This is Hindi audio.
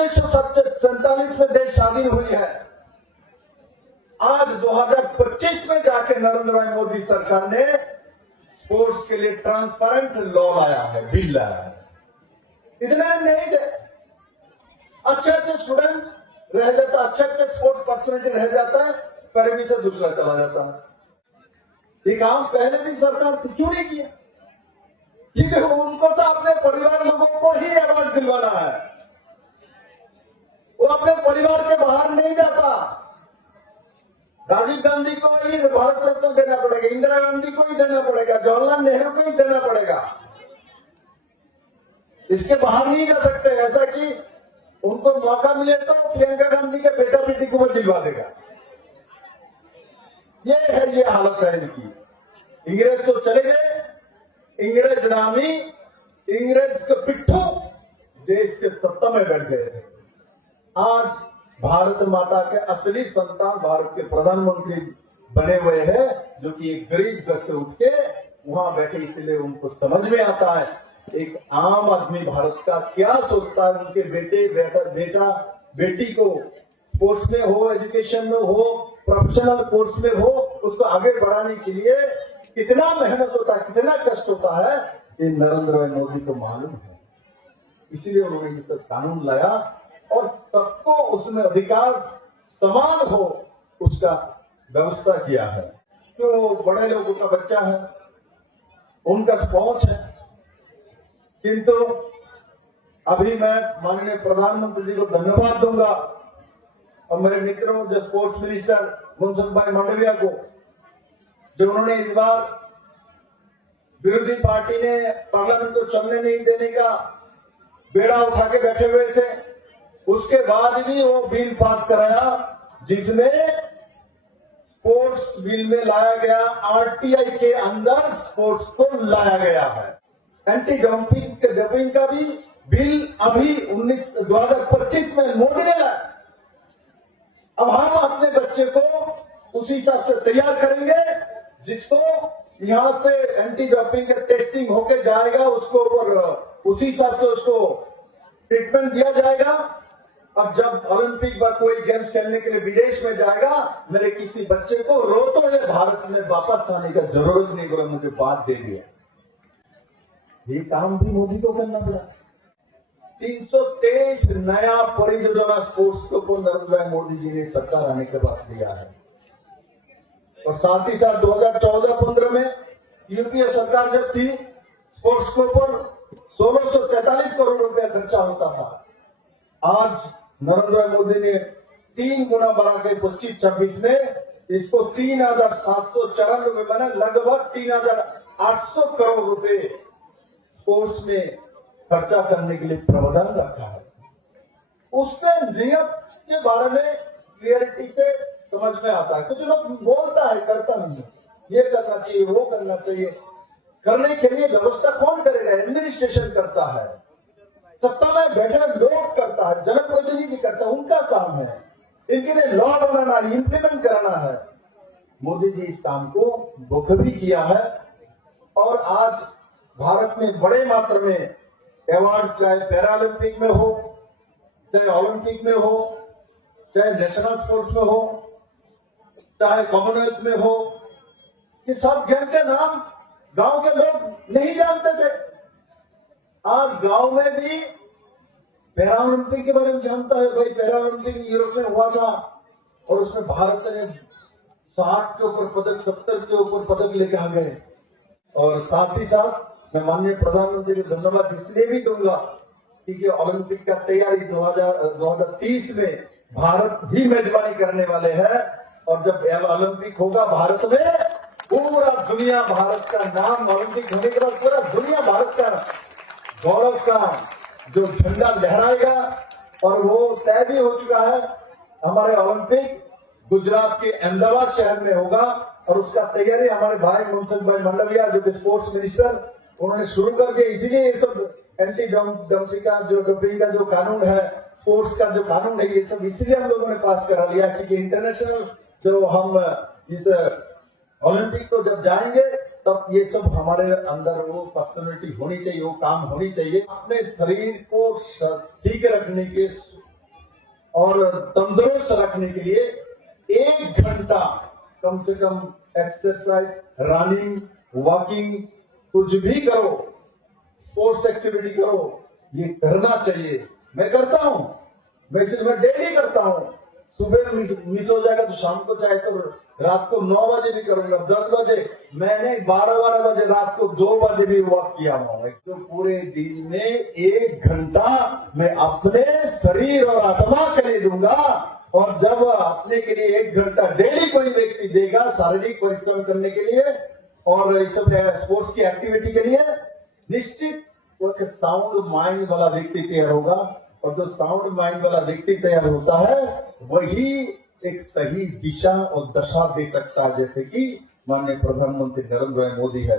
1947 में देश स्वाधीन हुई है। आज 2025 में जाके नरेंद्र भाई मोदी सरकार ने स्पोर्ट्स के लिए ट्रांसपेरेंट लॉ लाया है, बिल लाया है। इतने नहीं थे, अच्छे अच्छे स्टूडेंट रह जाता, अच्छे अच्छे स्पोर्ट्स पर्सनैलिटी रह जाता है, पहले से दूसरा चला जाता है। ये काम पहले भी सरकार क्यों नहीं किया? क्योंकि उनको तो अपने परिवार लोगों को ही अवार्ड दिलवाना है, वो अपने परिवार के बाहर नहीं जाता। राजीव गांधी को ही भारत रत्न देना पड़ेगा, इंदिरा गांधी को ही देना पड़ेगा, जवाहरलाल नेहरू को ही देना पड़ेगा, इसके बाहर नहीं जा सकते। ऐसा कि उनको मौका मिले तो प्रियंका गांधी के बेटा बेटी को भी दिलवा देगा। ये हालत है इनकी। इंग्रेज तो चले गए, इंग्रेज नामी, इंग्रेज के पिट्ठू देश के सत्ता में बैठ गए थे। आज भारत माता के असली संतान भारत के प्रधानमंत्री बने हुए हैं, जो कि एक गरीब घर से उठ के वहां बैठे, इसलिए उनको समझ में आता है एक आम आदमी भारत का क्या सोचता है। उनके बेटा बेटी को स्पोर्ट्स में हो, एजुकेशन में हो, प्रोफेशनल कोर्स में हो, उसको आगे बढ़ाने के लिए कितना मेहनत होता है, कितना कष्ट होता है, ये नरेंद्र भाई मोदी को मालूम है। इसीलिए उन्होंने ये सब कानून लाया और सबको उसमें अधिकार समान हो उसका व्यवस्था किया है। तो बड़े लोगों का बच्चा है, उनका पहुंच है, किंतु अभी मैं माननीय प्रधानमंत्री जी को धन्यवाद दूंगा और मेरे मित्रों जो स्पोर्ट्स मिनिस्टर मनसुख भाई मांडविया को, जो उन्होंने इस बार विरोधी पार्टी ने पार्लियामेंट को चलने नहीं देने का बेड़ा उठा के बैठे हुए थे, उसके बाद भी वो बिल पास कराया जिसमें स्पोर्ट्स बिल में लाया गया, आरटीआई के अंदर स्पोर्ट्स को लाया गया है। एंटी डोपिंग का भी बिल अभी 2025 में मोदी ने लाया। अब हम अपने बच्चे को उसी हिसाब से तैयार करेंगे, जिसको यहां से एंटी डोपिंग का टेस्टिंग होके जाएगा, उसको ऊपर उसी हिसाब से उसको ट्रीटमेंट दिया जाएगा। अब जब ओलंपिक व कोई गेम्स खेलने के लिए विदेश में जाएगा, मेरे किसी बच्चे को रोतो हुए भारत में वापस आने का जरूरत नहीं, बोला मुझे बात दे दिया। ये काम भी मोदी को करना पड़ा। 323 नया परियोजना स्पोर्ट्स को नरेंद्र भाई मोदी जी ने सरकार आने के बाद दिया है। और साथ ही साथ 2014-15 में यूपीए सरकार जब थी, स्पोर्ट्स के ऊपर 1643 करोड़ रुपया खर्चा होता था। आज नरेंद्र भाई मोदी ने 3 गुना बढ़ा के 25-26 में इसको 3,794 में बना, लगभग 3,800 करोड़ रुपए स्पोर्ट्स में खर्चा करने के लिए प्रावधान रखा है। उससे नियत के बारे में क्लियरिटी से समझ में आता है। कुछ लोग बोलता है, करता नहीं है। ये करना चाहिए, वो करना चाहिए, करने के लिए व्यवस्था कौन करेगा? एडमिनिस्ट्रेशन करता है, सत्ता में बैठे लोग करता है, जनप्रतिनिधि करता है, उनका काम है। इनके लिए लॉ बनाना है, इंप्लीमेंट कराना है। मोदी जी इस काम को बखूबी किया है और आज भारत में बड़े मात्रा में अवार्ड, चाहे पैरालंपिक में हो, चाहे ओलंपिक में हो, चाहे नेशनल स्पोर्ट्स में हो, चाहे कॉमनवेल्थ में हो, ये सब गेम के नाम गांव के लोग नहीं जानते थे। आज गांव में भी पैरालंपिक के बारे में जानता है। भाई पैरालंपिक यूरोप में हुआ था और उसमें भारत ने 60 के ऊपर पदक, 70 के ऊपर पदक लेके आ गए। और साथ ही साथ मैं माननीय प्रधानमंत्री को धन्यवाद इसलिए भी दूंगा क्योंकि ओलंपिक का तैयारी 2030 में भारत भी मेजबानी करने वाले हैं। और जब ओलंपिक होगा भारत में, पूरा दुनिया भारत का नाम, ओलंपिक होने के बाद पूरा दुनिया भारत का गौरव का जो झंडा लहराएगा। और वो तय भी हो चुका है, हमारे ओलंपिक गुजरात के अहमदाबाद शहर में होगा। और उसका तैयारी हमारे भाई मनसुख भाई मांडविया, जो कि स्पोर्ट्स मिनिस्टर, उन्होंने शुरू कर दिया। इसीलिए ये सब एंटी डोपिंग का जो कानून है, स्पोर्ट्स का जो कानून है, ये सब इसीलिए हम लोगों ने पास करा लिया क्योंकि इंटरनेशनल जो हम इस ओलंपिक को जब जाएंगे तब ये सब हमारे अंदर वो पर्सनैलिटी होनी चाहिए, वो काम होनी चाहिए। अपने शरीर को ठीक रखने के और तंदुरुस्त रखने के लिए 1 घंटा कम से कम एक्सरसाइज, रनिंग, वॉकिंग, कुछ भी करो, स्पोर्ट्स एक्टिविटी करो, ये करना चाहिए। मैं करता हूं, मैं डेली करता हूं। सुबह मिस हो जाएगा तो शाम को, चाहे तो रात को 9 बजे भी करूंगा, 10 बजे। मैंने 12 बजे, रात को 2 बजे भी वॉक किया हुआ। तो पूरे दिन में 1 घंटा मैं अपने शरीर और आत्मा के लिए दूंगा। और जब अपने के लिए 1 घंटा डेली कोई व्यक्ति देगा शारीरिक परिश्रम करने के लिए और इस सब स्पोर्ट्स की एक्टिविटी के लिए, निश्चित वो एक साउंड माइंड वाला व्यक्ति तैयार होगा। और जो साउंड माइंड वाला व्यक्ति तैयार होता है वही एक सही दिशा और दशा दे सकता है, जैसे कि माननीय प्रधानमंत्री नरेंद्र मोदी है।